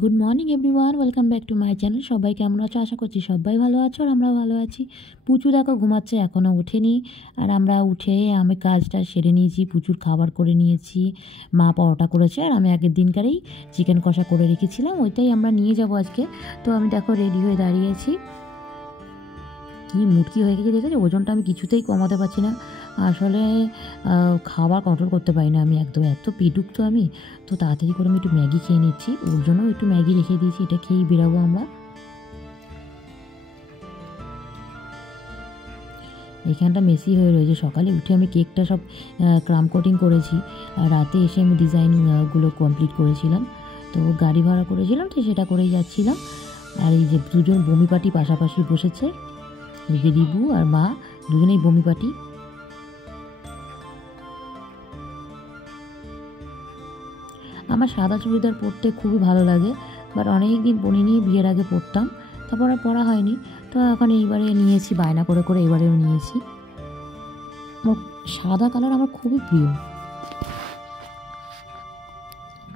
Good morning everyone, welcome back to my channel. সবাই কেমন আছো? আশা করছি সবাই ভালো আছো আর আমরাও ভালো আছি। পুচু দেখো ঘুমাচ্ছে, এখনও ওঠেনি। আর আমরা উঠে আমি কাজটা সেরে নিয়েছি, পুচুর খাবার করে নিয়েছি। মা পরোটা করেছে আর আমি আগের দিনকারেই চিকেন কষা করে রেখেছিলাম, ওইটাই আমরা নিয়ে যাব আজকে। তো আমি দেখো রেডি হয়ে দাঁড়িয়েছি। কি মুটকি হয়ে গেছে দেখেছো? ওজনটা আমি কিছুতেই কমাতে পারছি না আসলে। খাবার কন্ট্রোল করতে পারি না আমি একদম, এত পেটুক তো আমি। তো তাড়াতাড়ি করে আমি একটু ম্যাগি খেয়ে নিচ্ছি, ওর জন্য একটু ম্যাগি রেখে দিয়েছি, এটা খেয়েই বেরাবো আমরা। এখানটা মেসি হয়ে রয়েছে। সকালে উঠে আমি কেকটা সব ক্রাম কোটিং করেছি, আর রাতে এসে আমি ডিজাইনগুলো কমপ্লিট করেছিলাম। তো গাড়ি ভাড়া করেছিলাম, তো সেটা করেই যাচ্ছিলাম। আর এই যে দুজন বমি পাটি পাশাপাশি বসেছে, এই যে রিবু আর মা, দুজনেই বমি পাটি। আমার সাদা চুড়িদার পরতে খুবই ভালো লাগে, বাট অনেক দিন পরিনি, বিয়ের আগে পরতাম, তারপর আর পরা হয়নি। তো এখন এইবারে নিয়েছি, বায়না করে করে এবারেও নিয়েছি। আমার সাদা কালার আমার খুবই প্রিয়।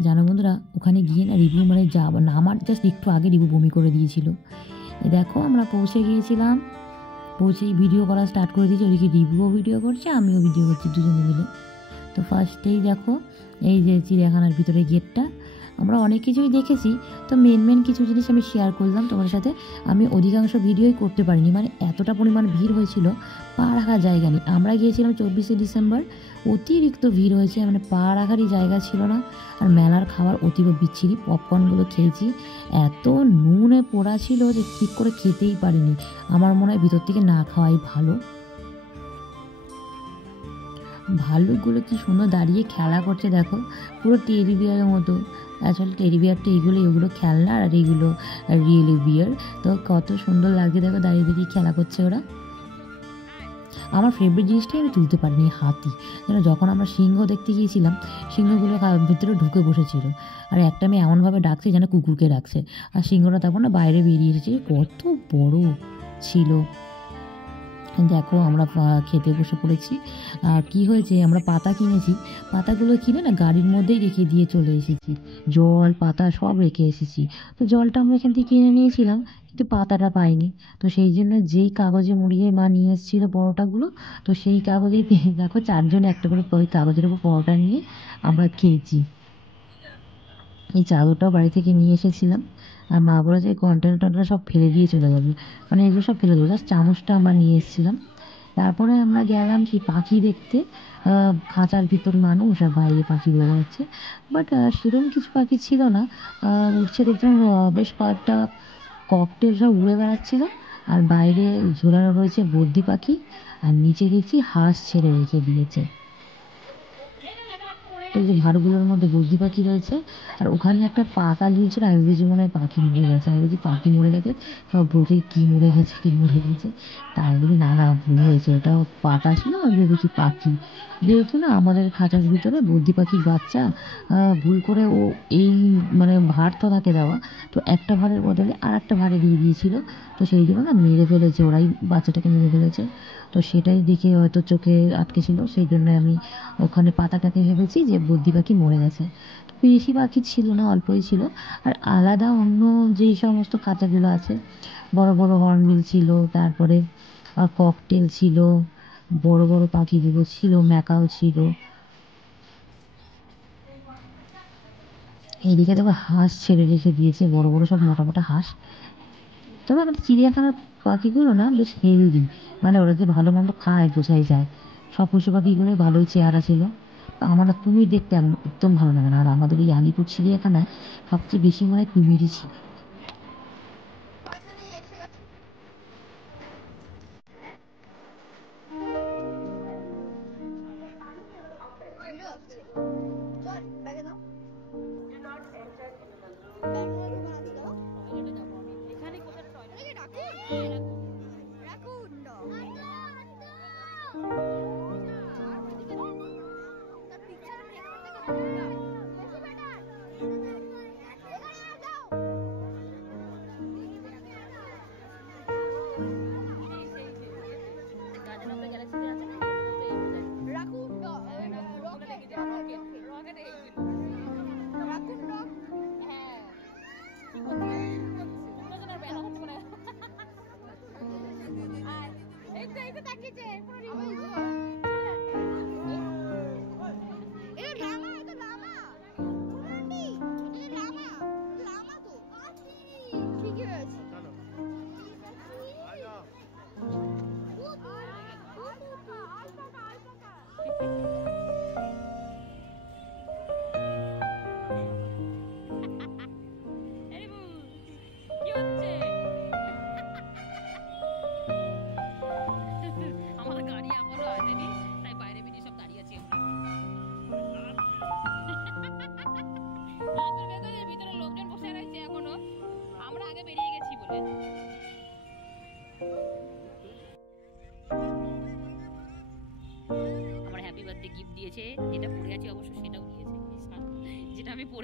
জানো বন্ধুরা, ওখানে গিয়ে না রিভিউ মানে নামার জাস্ট একটু আগে রিভিউ বমি করে দিয়েছিল। দেখো আমরা পৌঁছে গিয়েছিলাম, পৌঁছেই ভিডিও করা স্টার্ট করে দিয়েছি। ওদিকে রিভিউও ভিডিও করছে, আমিও ভিডিও করছি, দুজনে মিলে। তো ফার্স্টেই দেখো এই যে চিড়িয়াখানার ভিতরে গেটটা, আমরা অনেক কিছুই দেখেছি। তো মেন কিছু জিনিস আমি শেয়ার করলাম তোমার সাথে। আমি অধিকাংশ ভিডিওই করতে পারিনি, মানে এতটা পরিমাণ ভিড় হয়েছিল, পা রাখার জায়গা নেই। আমরা গিয়েছিলাম 24শে ডিসেম্বর, অতিরিক্ত ভিড় হয়েছে, মানে পা রাখারই জায়গা ছিল না। আর মেলার খাবার অতীব বিচ্ছিরি, পপকর্নগুলো খেয়েছি, এত নুনে পোড়া ছিল যে ঠিক করে খেতেই পারিনি। আমার মনে হয় ভিতর থেকে না খাওয়াই ভালো। ভাল্লুকগুলো কি সুন্দর দাঁড়িয়ে খেলা করছে দেখো, পুরো টেডি বিয়ারের মতো। আসলে টেডি বিয়ারটা এগুলো খেলনা, আর এইগুলো রিয়েলি বিয়ার। তো কত সুন্দর লাগছে দেখো, দাঁড়িয়ে দাঁড়িয়ে খেলা করছে ওরা। আমার ফেভারিট জিনিসটাই আমি তুলতে পারিনি, হাতি। যেন যখন আমরা সিংহ দেখতে গিয়েছিলাম, সিংহগুলো ভিতরে ঢুকে বসেছিল, আর একটা মেয়ে এমনভাবে ডাকছে যেন কুকুরকে ডাকছে, আর সিংহটা তখন না বাইরে বেরিয়ে এসেছে, কত বড় ছিল। দেখো আমরা খেতে বসে পড়েছি। আর কী হয়েছে, আমরা পাতা কিনেছি, পাতাগুলো কিনে না গাড়ির মধ্যেই রেখে দিয়ে চলে এসেছি। জল পাতা সব রেখে এসেছি। তো জলটা আমরা এখান থেকে কিনে নিয়েছিলাম, কিন্তু পাতাটা পাইনি। তো সেই জন্য যেই কাগজে মুড়িয়ে মা নিয়ে এসেছিলো পরোটাগুলো, তো সেই কাগজেই দেখো চারজনে একটা করে ওই কাগজের উপর পরোটা নিয়ে আমরা খেয়েছি। এই চাদরটাও বাড়ি থেকে নিয়ে এসেছিলাম। আর মা বলেছে এই কন্টেনার টন্টেনার সব ফেলে দিয়ে চলে যাবে, মানে এগুলো সব ফেলে দেবো, জাস্ট চামচটা আমরা নিয়ে এসেছিলাম। তারপরে আমরা গেলাম কি পাখি দেখতে। খাঁচার ভিতর মানুষ আর বাইরে পাখি উড়ে বেড়াচ্ছে, বাট সেরকম কিছু পাখি ছিল না। উঠছে দেখলাম বেশ কয়েকটা ককটেল সব উড়ে বেড়াচ্ছিল, আর বাইরে ঝোলানো রয়েছে বদ্রি পাখি, আর নিচে দেখছি হাঁস ছেড়ে রেখে দিয়েছে। এই যে ঘাটগুলোর মধ্যে বদ্রি পাখি রয়েছে, আর ওখানে একটা পাকা দিয়েছিল, আমি ভেবেছি মনে হয় পাখি মরে গেছে, আমি বলছি পাখি মরে গেছে, সব বলছে কী মরে গেছে কী মরে গেছে। তাই বলি না না ভুল হয়েছে, ওটা পাকা ছিল, আমি ভেবেছি পাখি। যেহেতু না আমাদের খাঁচার ভিতরে বদ্রি পাখির বাচ্চা, ভুল করে ও এই মানে ভাঁড় তো তাকে দেওয়া, তো একটা ভাঁড়ের বদলে আর একটা ভাঁড়ে দিয়ে দিয়েছিল। তো সেই জন্য না মেরে ফেলেছে, ওরাই বাচ্চাটাকে মেরে ফেলেছে। তো সেটাই দেখে হয়তো চোখে আটকে ছিল, সেই জন্য আমি ওখানে পাতাটাকে ভেবেছি যে বদ্রি পাখি মরে গেছে। তো বেশি পাখি ছিল না, অল্পই ছিল। আর আলাদা অন্য যেই সমস্ত খাঁচাগুলো আছে, বড় বড় হর্নবিল ছিল, তারপরে ককটেল ছিল, বড় বড় পাখিগুলো ছিল, ম্যাকাও ছিল। এইদিকে দেখো হাঁস ছেড়ে রেখে দিয়েছে, বড় বড় সব মোটা মোটা হাঁস। তবে আমাদের চিড়িয়াখানার পাখিগুলো না বেশ হেলদি, মানে ওরা যে ভালো মন্দ খায় বোঝাই যায়। সব পশু পাখিগুলোই ভালোই চেহারা ছিল। আমার কুমির দেখতে একদম ভালো লাগে না, আর আমাদের এই আলিপুর চিড়িয়াখানায় সবচেয়ে বেশি মনে হয় কুমিরই ছিল।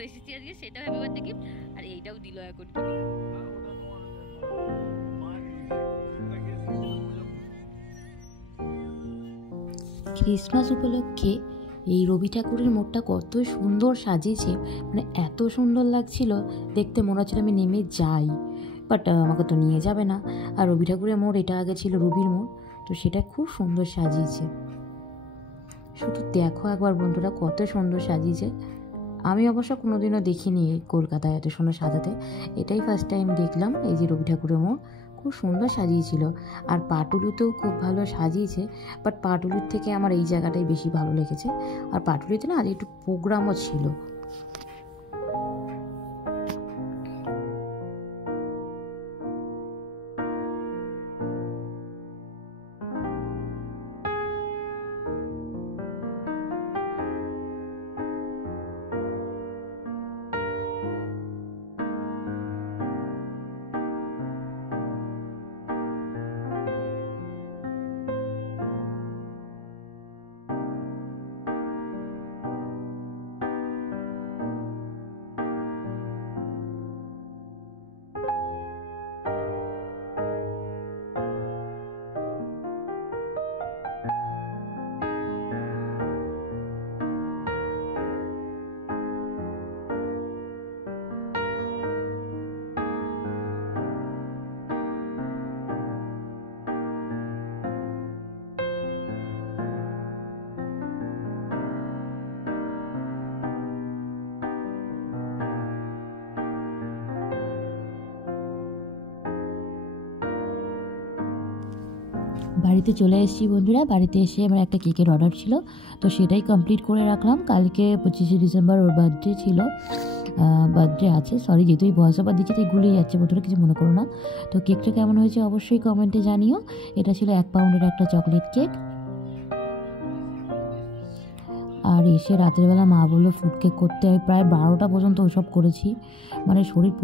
এসেছি আজকে, সেটা হ্যাপি বার্থডে গিফট। আর এইটাও দিল এখন কিনে। ক্রিসমাস উপলক্ষে এই রবি ঠাকুরের মোড়টা কত সুন্দর সাজিয়েছে, মানে এত সুন্দর লাগছিল দেখতে, মনে হচ্ছিল আমি নেমে যাই, বাট আমাকে তো নিয়ে যাবে না। আর রবি ঠাকুরের মোড়, এটা আগে ছিল রবির মোড়, তো সেটা খুব সুন্দর সাজিয়েছে। শুধু দেখো একবার বন্ধুরা কত সুন্দর সাজিয়েছে। আমি অবশ্য কোনোদিনও দেখিনি কলকাতায় এত সুন্দর সাজাতে, এটাই ফার্স্ট টাইম দেখলাম। এই যে রবি ঠাকুরের মোড় খুব সুন্দর সাজিয়েছিল। আর পাটুলিতেও খুব ভালো সাজিয়েছে, বাট পাটুলির থেকে আমার এই জায়গাটাই বেশি ভালো লেগেছে। আর পাটুলিতে না আজ একটু প্রোগ্রামও ছিল। বাড়িতে চলে এসেছি বন্ধুরা। বাড়িতে এসে আমার একটা কেকের অর্ডার ছিল, তো সেটাই কমপ্লিট করে রাখলাম। কালকে 25শে ডিসেম্বর ওর বার্থডে ছিল, বার্থডে আছে, সরি, যেহেতু এই ভয়েস ওভার দিচ্ছে তাই গুলিয়ে যাচ্ছে বন্ধুরা, কিছু মনে করো না। তো কেকটা কেমন হয়েছে অবশ্যই কমেন্টে জানিও। এটা ছিল 1 পাউন্ডের একটা চকলেট কেক। আর এসে রাতের বেলা মা বললো ফ্রুট কেক করতে, আমি প্রায় 12টা পর্যন্ত ওইসব করেছি, মানে শরীর